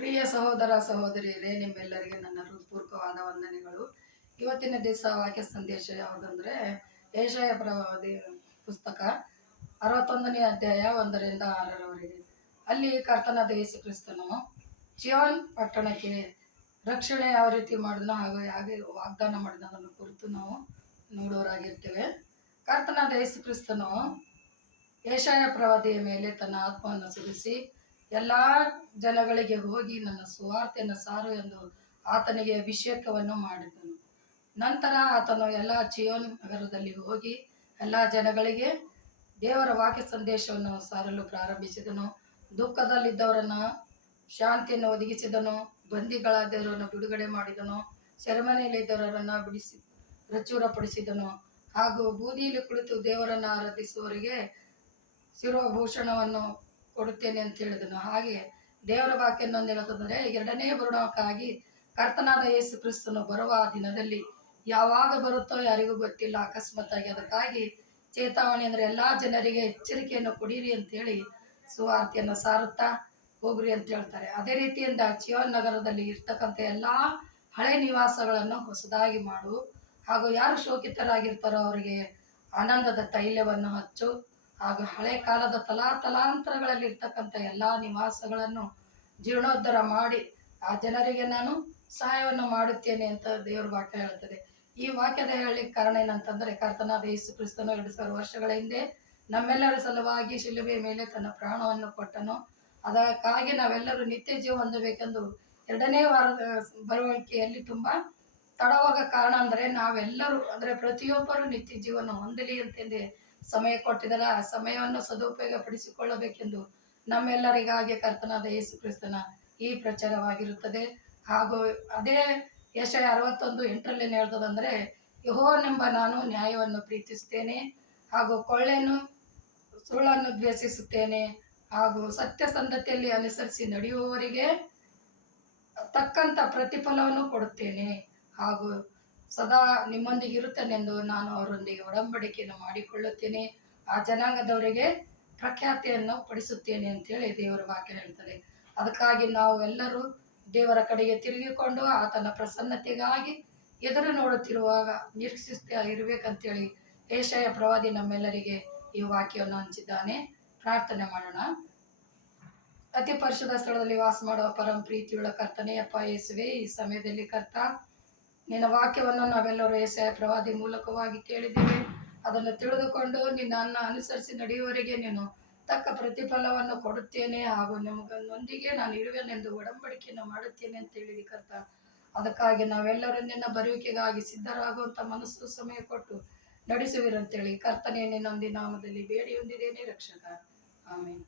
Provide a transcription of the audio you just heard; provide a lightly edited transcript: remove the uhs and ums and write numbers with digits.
ಪ್ರಿಯ ಸಹೋದರ ಸಹೋದರಿಯರೇ, ನಿಮ್ಮೆಲ್ಲರಿಗೆ ನನ್ನ ಹೃತ್ಪೂರ್ವಕವಾದ ವಂದನೆಗಳು. ಇವತ್ತಿನ ದಿವಸ ವಾಕ್ಯ ಸಂದೇಶ ಯಾವುದಂದ್ರೆ ಯೆಶಾಯ ಪ್ರವಾದಿ ಪುಸ್ತಕ 61ನೇ ಅಧ್ಯಾಯ 1ರಿಂದ 6ರವರೆಗೆ. ಅಲ್ಲಿ ಕರ್ತನಾದ ಯೇಸು ಕ್ರಿಸ್ತನು ಚಿಯೋನ್ ಪಟ್ಟಣಕ್ಕೆ ರಕ್ಷಣೆ ಯಾವ ರೀತಿ ಮಾಡಿದನೋ ಹಾಗೆ ವಾಗ್ದಾನ ಮಾಡಿದನನ್ನು ಕುರಿತು ನಾವು ನೋಡೋರಾಗಿರ್ತೇವೆ. ಕರ್ತನಾದ ಯೇಸು ಕ್ರಿಸ್ತನು ಯೆಶಾಯ ಪ್ರವಾದಿಯ ಮೇಲೆ ತನ್ನ ಆತ್ಮವನ್ನು ಸುರಿಸಿ ಎಲ್ಲ ಜನಗಳಿಗೆ ಹೋಗಿ ನನ್ನ ಸುವಾರ್ತೆಯನ್ನು ಸಾರು ಎಂದು ಆತನಿಗೆ ಅಭಿಷೇಕವನ್ನು ಮಾಡಿದನು. ನಂತರ ಆತನು ಎಲ್ಲ ಚಿಯೋನ್ ನಗರದಲ್ಲಿ ಹೋಗಿ ಎಲ್ಲ ಜನಗಳಿಗೆ ದೇವರ ವಾಕ್ಯ ಸಂದೇಶವನ್ನು ಸಾರಲು ಪ್ರಾರಂಭಿಸಿದನು. ದುಃಖದಲ್ಲಿದ್ದವರನ್ನು ಶಾಂತಿಯನ್ನು ಒದಗಿಸಿದನು, ಬಂದಿಗಳಾದವರನ್ನು ಬಿಡುಗಡೆ ಮಾಡಿದನು, ಸೆರೆಮನೆಯಲ್ಲಿದ್ದವರನ್ನು ಬಿಡಿಸಿ ಪ್ರಚುರಪಡಿಸಿದನು, ಹಾಗೂ ಬೂದಿಯಲ್ಲಿ ಕುಳಿತು ದೇವರನ್ನು ಆರಾಧಿಸುವವರಿಗೆ ಶಿರೋಭೂಷಣವನ್ನು ಕೊಡುತ್ತೇನೆ ಅಂತ ಹೇಳಿದನು. ಹಾಗೆ ದೇವರ ವಾಕ್ಯ ಇನ್ನೊಂದು ಹೇಳುತ್ತಂದರೆ, ಎರಡನೇ ಬರುಣಕ್ಕಾಗಿ ಕರ್ತನಾದ ಯೇಸು ಕ್ರಿಸ್ತನು ಬರುವ ದಿನದಲ್ಲಿ ಯಾವಾಗ ಬರುತ್ತೋ ಯಾರಿಗೂ ಗೊತ್ತಿಲ್ಲ, ಅಕಸ್ಮಾತ್ತಾಗಿ. ಅದಕ್ಕಾಗಿ ಚೇತಾವಣೆ ಅಂದರೆ ಎಲ್ಲ ಜನರಿಗೆ ಎಚ್ಚರಿಕೆಯನ್ನು ಕೊಡಿರಿ ಅಂತೇಳಿ ಸುವಾರ್ತೆಯನ್ನು ಸಾರುತ್ತಾ ಹೋಗ್ರಿ ಅಂತ ಹೇಳ್ತಾರೆ. ಅದೇ ರೀತಿಯಿಂದ ಚಿಯೋನ್ ನಗರದಲ್ಲಿ ಇರ್ತಕ್ಕಂಥ ಎಲ್ಲ ಹಳೆ ನಿವಾಸಗಳನ್ನು ಹೊಸದಾಗಿ ಮಾಡು, ಹಾಗೂ ಯಾರು ಶೋಕಿತರಾಗಿರ್ತಾರೋ ಅವರಿಗೆ ಆನಂದದ ತೈಲವನ್ನು ಹಚ್ಚು, ಹಾಗೂ ಹಳೆ ಕಾಲದ ತಲಾಂತರಗಳಲ್ಲಿ ಇರ್ತಕ್ಕಂಥ ಎಲ್ಲ ನಿವಾಸಗಳನ್ನು ಜೀರ್ಣೋದ್ಧಾರ ಮಾಡಿ ಆ ಜನರಿಗೆ ನಾನು ಸಹಾಯವನ್ನು ಮಾಡುತ್ತೇನೆ ಅಂತ ದೇವರ ವಾಕ್ಯ ಹೇಳುತ್ತದೆ. ಈ ವಾಕ್ಯದ ಹೇಳಲಿಕ್ಕೆ ಕಾರಣ ಏನಂತಂದರೆ, ಕರ್ತನಾದ ಯೇಸು ಕ್ರಿಸ್ತನು 2000 ವರ್ಷಗಳ ಹಿಂದೆ ನಮ್ಮೆಲ್ಲರ ಸಲುವಾಗಿ ಶಿಲುಬೆಯ ಮೇಲೆ ತನ್ನ ಪ್ರಾಣವನ್ನು ಕೊಟ್ಟನು. ಅದಕ್ಕಾಗಿ ನಾವೆಲ್ಲರೂ ನಿತ್ಯ ಜೀವ ಹೊಂದಬೇಕೆಂದು ಎರಡನೇ ವಾರದ ಬರುವಿಕೆಯಲ್ಲಿ ತುಂಬ ತಡವಾಗ ಕಾರಣ ಅಂದರೆ ನಾವೆಲ್ಲರೂ ಅಂದರೆ ಪ್ರತಿಯೊಬ್ಬರೂ ನಿತ್ಯ ಜೀವನ ಹೊಂದಲಿ ಅಂತಂದೇ ಸಮಯ ಕೊಟ್ಟಿದ್ದಾರೆ. ಆ ಸಮಯವನ್ನು ಸದುಪಯೋಗ ಪಡಿಸಿಕೊಳ್ಳಬೇಕೆಂದು ನಮ್ಮೆಲ್ಲರಿಗಾಗಿ ಕರ್ತನಾದ ಯೇಸು ಕ್ರಿಸ್ತನ ಈ ಪ್ರಚಾರವಾಗಿರುತ್ತದೆ. ಹಾಗೂ ಅದೇ ಯೆಶಾಯ 61:8 ಹೇಳ್ತದಂದರೆ, ಯೆಹೋವನೆಂಬ ನಾನು ನ್ಯಾಯವನ್ನು ಪ್ರೀತಿಸುತ್ತೇನೆ, ಹಾಗೂ ಕೊಳ್ಳೆಯನ್ನು ಸುಳ್ಳನ್ನು ದ್ವೇಷಿಸುತ್ತೇನೆ, ಹಾಗೂ ಸತ್ಯಸಂಧತೆಯಲ್ಲಿ ಅನುಸರಿಸಿ ನಡೆಯುವವರಿಗೆ ತಕ್ಕಂಥ ಪ್ರತಿಫಲವನ್ನು ಕೊಡುತ್ತೇನೆ, ಹಾಗೂ ಸದಾ ನಿಮ್ಮೊಂದಿಗೆ ಇರುತ್ತೇನೆಂದು ನಾನು ಅವರೊಂದಿಗೆ ಒಡಂಬಡಿಕೆಯನ್ನು ಮಾಡಿಕೊಳ್ಳುತ್ತೇನೆ, ಆ ಜನಾಂಗದವರಿಗೆ ಪ್ರಖ್ಯಾತಿಯನ್ನು ಪಡಿಸುತ್ತೇನೆ ಅಂತೇಳಿ ದೇವರ ವಾಕ್ಯ ಹೇಳ್ತಾರೆ. ಅದಕ್ಕಾಗಿ ನಾವು ಎಲ್ಲರೂ ದೇವರ ಕಡೆಗೆ ತಿರುಗಿಕೊಂಡು ಆತನ ಪ್ರಸನ್ನತೆಗಾಗಿ ಎದುರು ನೋಡುತ್ತಿರುವಾಗ ನಿರೀಕ್ಷಿಸ್ತಾ ಇರಬೇಕಂತೇಳಿ ಯೆಶಾಯ ಪ್ರವಾದಿ ನಮ್ಮೆಲ್ಲರಿಗೆ ಈ ವಾಕ್ಯವನ್ನು ಹಂಚಿದ್ದಾನೆ. ಪ್ರಾರ್ಥನೆ ಮಾಡೋಣ. ಅತಿ ಪರಿಶುದ್ಧ ಸ್ಥಳದಲ್ಲಿ ವಾಸ ಮಾಡುವ ಪರಮ ಪ್ರೀತಿಯುಳ್ಳ ಕರ್ತನೇ, ಅಪ್ಪ ಯೇಸುವೆ, ಈ ಸಮಯದಲ್ಲಿ ಕರ್ತ ನಿನ್ನ ವಾಕ್ಯವನ್ನು ನಾವೆಲ್ಲರೂ ಯೆಶಾಯ ಪ್ರವಾದಿ ಮೂಲಕವಾಗಿ ಕೇಳಿದ್ದೇವೆ. ಅದನ್ನು ತಿಳಿದುಕೊಂಡು ನಿನ್ನನ್ನು ಅನುಸರಿಸಿ ನಡೆಯುವವರೆಗೆ ನೀನು ತಕ್ಕ ಪ್ರತಿಫಲವನ್ನು ಕೊಡುತ್ತೇನೆ, ಹಾಗೂ ನಮಗನ್ನೊಂದಿಗೆ ನಾನು ಇರುವೆನೆಂದು ಒಡಂಬಡಿಕೆಯನ್ನು ಮಾಡುತ್ತೇನೆ ಅಂತ ಹೇಳಿದಿ ಕರ್ತ. ಅದಕ್ಕಾಗಿ ನಾವೆಲ್ಲರೂ ನಿನ್ನ ಬರುವಿಕೆಗಾಗಿ ಸಿದ್ಧರಾಗುವಂಥ ಮನಸ್ಸು ಸಮಯ ಕೊಟ್ಟು ನಡೆಸುವಿರಂತೇಳಿ ಕರ್ತನೇ ನಿನ್ನೊಂದಿ ನಾಮದಲ್ಲಿ ಬೇಡಿ ಹೊಂದಿದ್ದೇನೆ ರಕ್ಷಕ. ಆಮೇಲೆ